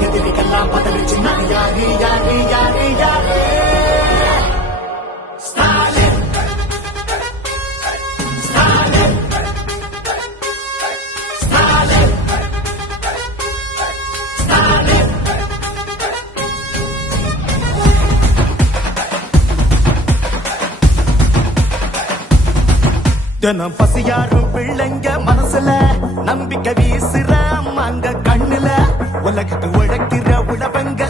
இதுக்கெல்லாம் பதிலச்சு சின்ன யாரு யாரு யாரு யாரு? ஸ்டாலின். ஸ்டாலின். தினம் பசியாரும் பிள்ளைங்க மனசுல நம்பிக்கை வீசுற உலகத்தை உழைக்கிற உழவங்க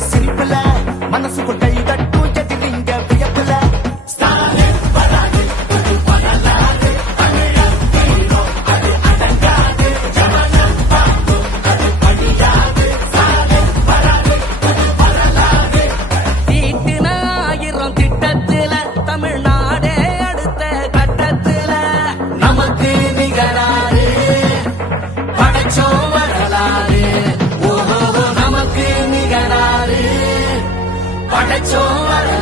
I Hecho varón.